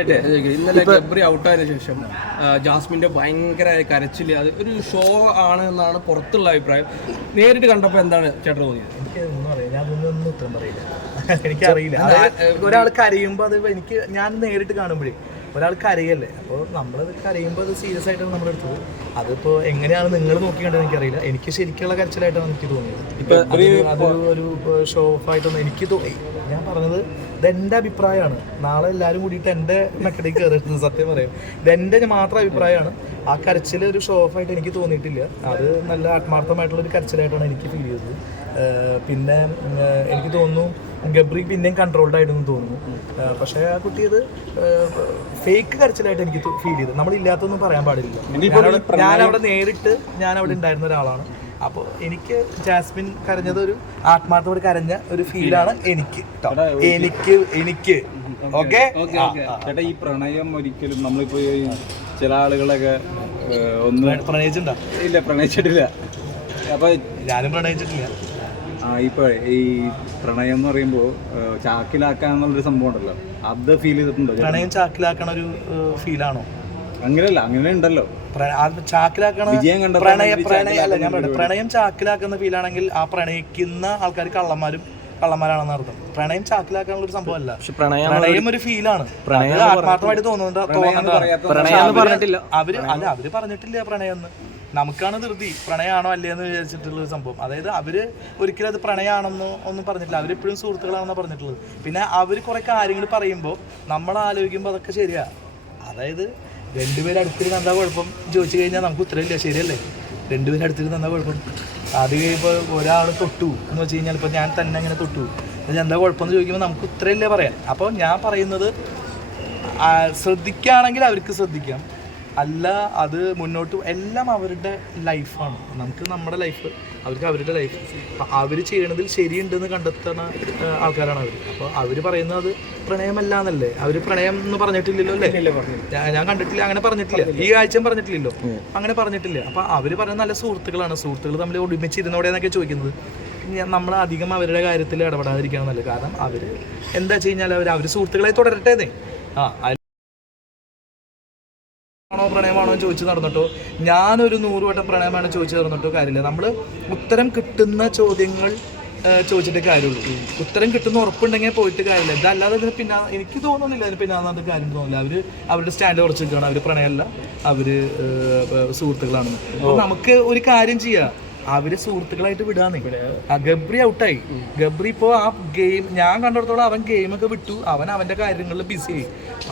ഇന്നലെ ഗബ്രി ഔട്ടായതിനു ശേഷം ജാസ്മിന്റെ ഭയങ്കര കരച്ചില്, അത് ഒരു ഷോ ആണ് എന്നാണ് പുറത്തുള്ള അഭിപ്രായം. നേരിട്ട് കണ്ടപ്പോൾ എന്താണ് ചേട്ടൻ തോന്നിയത്? എനിക്കൊന്നും അറിയില്ല, ഞാൻ ഒന്നും ഉത്തരം പറയില്ല. എനിക്കറിയില്ല. ഒരാൾ കരയുമ്പോൾ അത് ഞാൻ നേരിട്ട് കാണുമ്പോഴേ ഒരാൾ കരയല്ലേ, അപ്പോൾ നമ്മളത് കരയുമ്പോൾ അത് സീരിയസ് ആയിട്ടാണ് നമ്മളെടുത്തത്. അതിപ്പോൾ എങ്ങനെയാണ് നിങ്ങൾ നോക്കിക്കണ്ടത് എനിക്കറിയില്ല. എനിക്ക് ശരിക്കുള്ള കരച്ചിലായിട്ടാണ് എനിക്ക് തോന്നിയത്. അതൊരു ഷോ ഓഫ് ആയിട്ടൊന്നും എനിക്ക് തോന്നി. ഞാൻ പറഞ്ഞത് ഇതെൻ്റെ അഭിപ്രായമാണ്. നാളെ എല്ലാവരും കൂടിയിട്ട് എൻ്റെ മെക്കടേക്ക് കയറുന്നത് സത്യം പറയും. ഇതെൻ്റെ മാത്രം അഭിപ്രായമാണ്. ആ കരച്ചിൽ ഒരു ഷോ ഓഫ് ആയിട്ട് എനിക്ക് തോന്നിയിട്ടില്ല. അത് നല്ല ആത്മാർത്ഥമായിട്ടുള്ളൊരു കരച്ചിലായിട്ടാണ് എനിക്ക് ഫീൽ ചെയ്തത്. പിന്നെ എനിക്ക് തോന്നുന്നു ഗബ്രി പിന്നെയും കൺട്രോൾഡ് ആയിട്ടെന്ന് തോന്നുന്നു. പക്ഷേ ആ കുട്ടി അത് ഫേക്ക് കരച്ചിലായിട്ട് എനിക്ക് ഫീൽ ചെയ്തു. നമ്മളില്ലാത്തൊന്നും പറയാൻ പാടില്ല. ഞാൻ അവിടെ ഉണ്ടായിരുന്ന ഒരാളാണ്. അപ്പോൾ എനിക്ക് ജാസ്മിൻ കരഞ്ഞത് ഒരു ആത്മാർത്ഥത്തോട് കരഞ്ഞ ഒരു ഫീലാണ് എനിക്ക്. ഓക്കെ ചേട്ടാ, ഈ പ്രണയം ഒരിക്കലും നമ്മളിപ്പോ ചില ആളുകളൊക്കെ ഒന്ന് പ്രണയിച്ചിട്ടുണ്ടോ? ഇല്ല, പ്രണയിച്ചിട്ടില്ല. അപ്പൊ ഞാനും പ്രണയിച്ചിട്ടില്ല. ഇപ്പൊ ഈ പ്രണയം എന്ന് പറയുമ്പോ ചാക്കിലാക്കാന്നുള്ളൊരു സംഭവം ഉണ്ടല്ലോ, അത് ഫീൽ ചെയ്തിട്ടുണ്ടോ? പ്രണയം ചാക്കിലാക്കണ ഒരു ഫീലാണോ? അങ്ങനെയല്ല, അങ്ങനെ ഉണ്ടല്ലോ. പ്രണയം ചാക്കിലാക്കുന്ന ഫീലാണെങ്കിൽ ആ പ്രണയിക്കുന്ന ആൾക്കാർ കള്ളന്മാരാണെന്ന് അർത്ഥം. പ്രണയം ചാക്കിലാക്കാനുള്ള ഒരു സംഭവമല്ല. പ്രണയം ഒരു ഫീലാണ്. ആത്മാർത്ഥമായിട്ട് അവര് പറഞ്ഞിട്ടില്ല പ്രണയം എന്ന്. നമുക്കാണ് ധൃതി പ്രണയമാണോ അല്ലേന്ന് വിചാരിച്ചിട്ടുള്ള ഒരു സംഭവം. അതായത് അവര് ഒരിക്കലും അത് പ്രണയമാണെന്നോ ഒന്നും പറഞ്ഞിട്ടില്ല. അവരെപ്പോഴും സുഹൃത്തുക്കളാണെന്നാണ് പറഞ്ഞിട്ടുള്ളത്. പിന്നെ അവർ കുറെ കാര്യങ്ങൾ പറയുമ്പോൾ നമ്മൾ ആലോചിക്കുമ്പോൾ അതൊക്കെ ശരിയാ. അതായത് രണ്ടുപേരും അടുത്തിരുന്ന് എന്താ കുഴപ്പം ചോദിച്ചു കഴിഞ്ഞാൽ നമുക്ക് ഉത്തരവില്ല. ശരിയല്ലേ? രണ്ടുപേരും അടുത്തിരുന്ന് എന്താ കുഴപ്പം? അത് ഇപ്പോൾ ഒരാൾ തൊട്ടു എന്ന് വെച്ച് കഴിഞ്ഞാൽ ഇപ്പോൾ ഞാൻ തന്നെ അങ്ങനെ തൊട്ടു എന്താ കുഴപ്പമെന്ന് ചോദിക്കുമ്പോൾ നമുക്ക് ഉത്തരവില്ലേ പറയാൻ. അപ്പോൾ ഞാൻ പറയുന്നത് ശ്രദ്ധിക്കുകയാണെങ്കിൽ അവർക്ക് ശ്രദ്ധിക്കാം, അല്ല അത് മുന്നോട്ട് എല്ലാം അവരുടെ ലൈഫാണ്. നമുക്ക് നമ്മുടെ ലൈഫ്, അവർക്ക് അവരുടെ ലൈഫ്. അപ്പം അവർ ചെയ്യണതിൽ ശരിയുണ്ടെന്ന് കണ്ടെത്തുന്ന ആൾക്കാരാണ് അവർ. അപ്പോൾ അവർ പറയുന്നത് അത് പ്രണയമല്ല എന്നല്ലേ. അവർ പ്രണയം എന്ന് പറഞ്ഞിട്ടില്ലല്ലോ അല്ലേ? ഞാൻ കണ്ടിട്ടില്ല, അങ്ങനെ പറഞ്ഞിട്ടില്ല. ഈ ആഴ്ചയും പറഞ്ഞിട്ടില്ലല്ലോ, അങ്ങനെ പറഞ്ഞിട്ടില്ല. അപ്പം അവർ പറയുന്നത് നല്ല സുഹൃത്തുക്കളാണ്. സുഹൃത്തുക്കൾ തമ്മിൽ ഒരുമിച്ചിരുന്നോടെന്നൊക്കെ ചോദിക്കുന്നത്. നമ്മൾ അധികം അവരുടെ കാര്യത്തിൽ ഇടപെടാതിരിക്കുകയാണ് നല്ലത്. കാരണം അവർ എന്താ വെച്ച് കഴിഞ്ഞാൽ അവർ സുഹൃത്തുക്കളായി തുടരട്ടേന്നേ. പ്രണയമാണോ ചോദിച്ചു നടന്നിട്ടോ, ഞാനൊരു 100 വട്ടം പ്രണയമാണോ ചോദിച്ചു നടന്നിട്ടോ കാര്യമില്ല. നമ്മൾ ഉത്തരം കിട്ടുന്ന ചോദ്യങ്ങൾ ചോദിച്ചിട്ടേ കാര്യമുള്ളൂ. ഉത്തരം കിട്ടുന്ന ഉറപ്പുണ്ടെങ്കിൽ പോയിട്ട് കാര്യമില്ല. ഇതല്ലാതെ ഇതിന് പിന്നെ എനിക്ക് തോന്നുന്നില്ല അതിന് പിന്നെ അന്നത്തെ കാര്യം തോന്നില്ല. അവരുടെ സ്റ്റാൻഡ് ഉറച്ചു നിൽക്കുകയാണ്. അവർ പ്രണയമല്ല, അവർ സുഹൃത്തുക്കളാണെന്ന്. അപ്പോൾ നമുക്ക് ഒരു കാര്യം ചെയ്യാം, അവര് സുഹൃത്തുക്കളായിട്ട് വിടാന്ന്. ഗബ്രി ഔട്ടായി. ഗബ്രി ഇപ്പോൾ ആ ഗെയിം ഞാൻ കണ്ടിടത്തോളം അവൻ ഗെയിമൊക്കെ വിട്ടു, അവൻ്റെ കാര്യങ്ങളിൽ ബിസിയായി.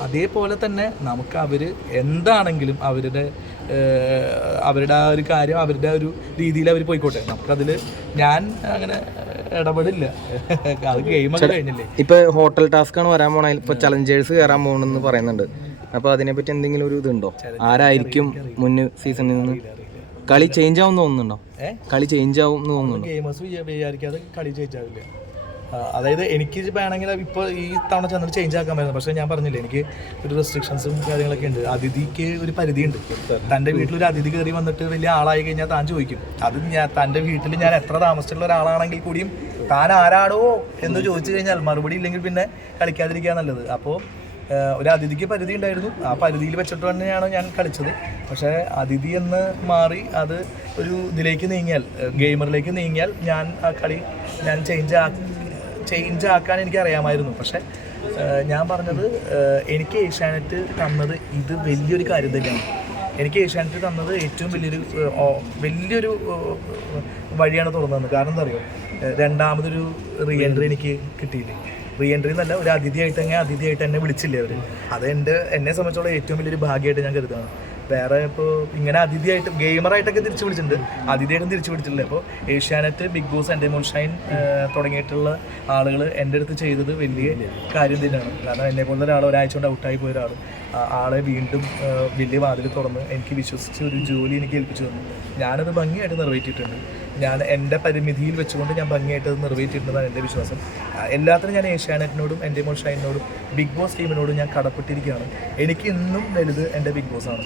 അതേപോലെ തന്നെ നമുക്ക് അവർ എന്താണെങ്കിലും അവരുടെ ആ ഒരു കാര്യം അവരുടെ ഒരു രീതിയിൽ അവർ പോയിക്കോട്ടെ. നമുക്കതിൽ ഞാൻ അങ്ങനെ ഇടപെടില്ല. അത് ഗെയിമൊക്കെ കഴിഞ്ഞില്ലേ. ഇപ്പൊ ഹോട്ടൽ ടാസ്ക് ആണ് വരാൻ പോണ, ഇപ്പൊ ചലഞ്ചേഴ്സ് കയറാൻ പോകണമെന്ന് പറയുന്നുണ്ട്. അപ്പൊ അതിനെപ്പറ്റി എന്തെങ്കിലും ഒരു ഇതുണ്ടോ? ആരായിരിക്കും മുൻ സീസണിൽ നിന്ന്? കളി ചേഞ്ച് ആവും തോന്നുന്നുണ്ടോ? കളി ചേഞ്ച് ആവും തോന്നുന്നുണ്ടോ? ഗെയിമേഴ്സ് വിചാരിക്കാതെ കളി ചേഞ്ച് ആവില്ല. അതായത് എനിക്ക് വേണമെങ്കിൽ ഇപ്പോൾ ഈ തവണ ചെന്നിട്ട് ചേഞ്ച് ആക്കാൻ പറ്റുന്നത്. പക്ഷേ ഞാൻ പറഞ്ഞില്ലേ, എനിക്ക് ഒരു റെസ്ട്രിക്ഷൻസും കാര്യങ്ങളൊക്കെ ഉണ്ട്. അതിഥിക്ക് ഒരു പരിധിയുണ്ട്. തൻ്റെ വീട്ടിലൊരു അതിഥി കയറി വന്നിട്ട് വലിയ ആളായി കഴിഞ്ഞാൽ താൻ ചോദിക്കും. അത് തൻ്റെ വീട്ടിൽ ഞാൻ എത്ര താമസിച്ചിട്ടുള്ള ഒരാളാണെങ്കിൽ കൂടിയും താൻ ആരാടോ എന്ന് ചോദിച്ചു കഴിഞ്ഞാൽ മറുപടി ഇല്ലെങ്കിൽ പിന്നെ കളിക്കാതിരിക്കുക നല്ലത്. അപ്പോൾ ഒരു അതിഥിക്ക് പരിധി ഉണ്ടായിരുന്നു. ആ പരിധിയിൽ വെച്ചിട്ട് തന്നെയാണ് ഞാൻ കളിച്ചത്. പക്ഷേ അതിഥി എന്ന് മാറി അത് ഒരു ഇതിലേക്ക് നീങ്ങിയാൽ, ഗെയിമറിലേക്ക് നീങ്ങിയാൽ ഞാൻ ആ കളി ഞാൻ ചേഞ്ച് ആക്കാൻ എനിക്ക് അറിയാമായിരുന്നു. പക്ഷേ ഞാൻ പറഞ്ഞത് എനിക്ക് ഏഷ്യാനെറ്റ് തന്നത് ഇത് വലിയൊരു കാര്യം തന്നെയാണ്. എനിക്ക് ഏഷ്യാനെറ്റ് തന്നത് ഏറ്റവും വലിയൊരു വഴിയാണ് തുറന്നത്. കാരണം എന്താ അറിയോ, രണ്ടാമതൊരു റീ എൻട്രി എനിക്ക് കിട്ടിയില്ലേ. റീ എൻട്രി എന്നല്ല, ഒരു അതിഥിയായിട്ട് എന്നെ വിളിച്ചില്ലേ അവർ. അത് എന്നെ സംബന്ധിച്ചോളം ഏറ്റവും വലിയൊരു ഭാഗ്യമായിട്ട് ഞാൻ കരുതാണ്. വേറെ ഇപ്പോൾ ഇങ്ങനെ അതിഥിയായിട്ട് ഗെയിമറായിട്ടൊക്കെ തിരിച്ചു വിളിച്ചിട്ടുണ്ട്, അതിഥിയായിട്ടും തിരിച്ചു വിളിച്ചിട്ടില്ല. അപ്പോൾ ഏഷ്യാനെറ്റ്, ബിഗ് ബോസ്, എൻ്റെ മോൺഷൈൻ തുടങ്ങിയിട്ടുള്ള ആളുകൾ എൻ്റെ അടുത്ത് ചെയ്തത് വലിയ കാര്യം തന്നെയാണ്. കാരണം എന്നെപ്പോലുള്ള ഒരാൾ ഒരാഴ്ച കൊണ്ട് ഔട്ടായി പോയ ഒരാൾ ആളെ വീണ്ടും വലിയ വാതിൽ തുറന്ന് എനിക്ക് വിശ്വസിച്ച് ഒരു ജോലി എനിക്ക് ഏൽപ്പിച്ചു തന്നു. ഞാനത് ഭംഗിയായിട്ട് നിറവേറ്റിയിട്ടുണ്ട്. ഞാൻ എൻ്റെ പരിമിതിയിൽ വെച്ചുകൊണ്ട് ഞാൻ ഭംഗിയായിട്ട് അത് നിറവേറ്റിയിട്ടുണ്ടെന്നാണ് എൻ്റെ വിശ്വാസം. എല്ലാത്തിനും ഞാൻ ഏഷ്യാനെറ്റിനോടും എൻ്റെ മോൺഷൈനോടും ബിഗ് ബോസ് ടീമിനോടും ഞാൻ കടപ്പെട്ടിരിക്കുകയാണ്. എനിക്ക് ഇന്നും വലുത് എൻ്റെ ബിഗ് ബോസ് ആണ്.